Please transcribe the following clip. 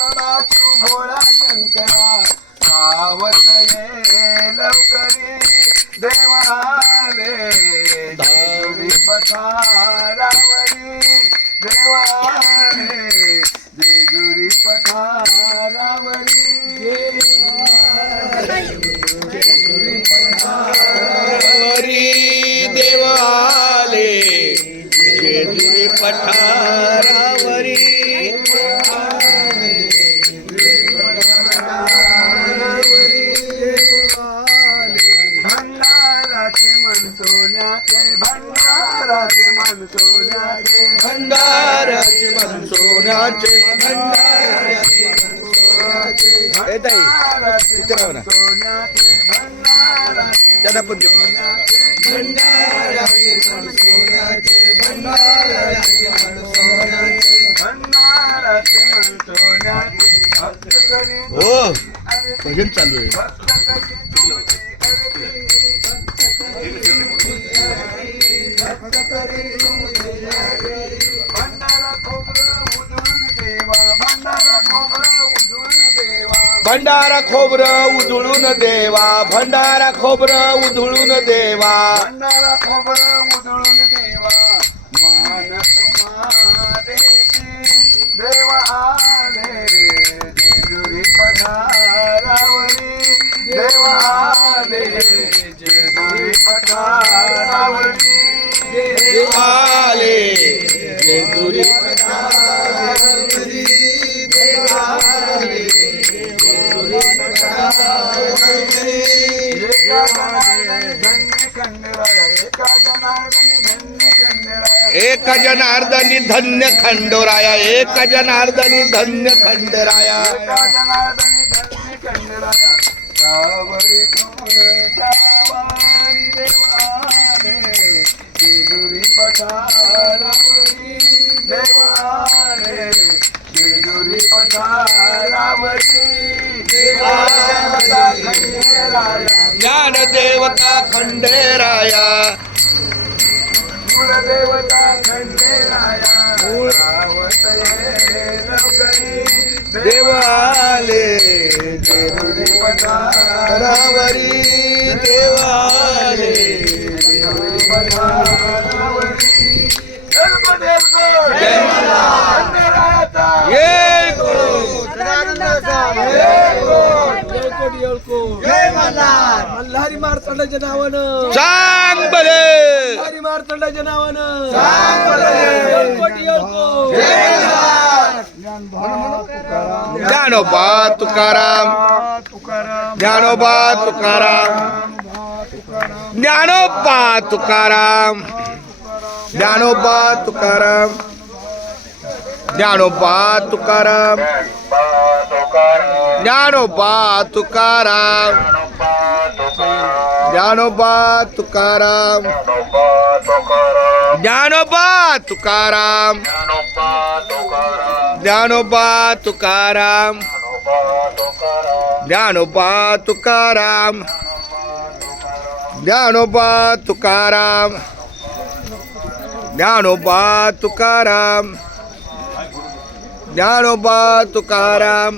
तडाशू भोळा शंकरा सावत ये लवकरी देवाले जेजुरी पठारावरी देवाले जेजुरी पठारावरी देवाले जेजुरी पठारावरी भंडाराचे मनसोन्याचे भंडाराचे मनसोन्याचे भंडाराचे मनसोन्याचे भंडाराचे मनसोन्याचे ए ताई इथे राहा ना त्यांना पण भंडाराचे मनसोन्याचे भंडाराचे मनसोन्याचे भंडाराचे मनसोन्याचे भक्त करी हो भजन चालू आहे भक्त करी भंडारा खोबरं उधळून देवा भंडारा खोबरं उधळून देवा भंडारा खोबरं उधळून देवा भंडारा खोबरं उधळून देवा भंडारा खोबरं उधळून देवा मान तुम्हा देती देवा आले जेजुरी पठारावरी देवा आले जेजुरी पठारावरी आले जेजुरी पठारावरी एक जनार्दनी धन्य खंडोराया एक जनार्दनी धन्य खंडराया सावरी तुमच्या वारी देवाने जेजुरी पठारावरी देवाने जेजुरी पठारावरी ज्ञान देवता खंडेराया कुलदेवता खंडेराया सावत ये लवकरी देवाले जेजुरी पठारावरी रावरी देवाले जेजुरी पठारावरी देवको खंडेरायाचा जय मल्हारी मार्तंडाच्या नावानं सांग बले मल्हारी मार्तंडाच्या नावानं ज्ञानोबा तुकाराम ज्ञानोबा तुकाराम ज्ञानोबा तुकाराम ज्ञानोबा तुकाराम ज्ञानोबा तुकाराम ज्ञानोबा तुकाराम ज्ञानोबा तुकाराम ज्ञानोबा तुकाराम ज्ञानोबा तुकाराम ज्ञानोबा तुकाराम ज्ञानोबा तुकाराम ज्ञानोबा तुकाराम ज्ञानोबा तुकाराम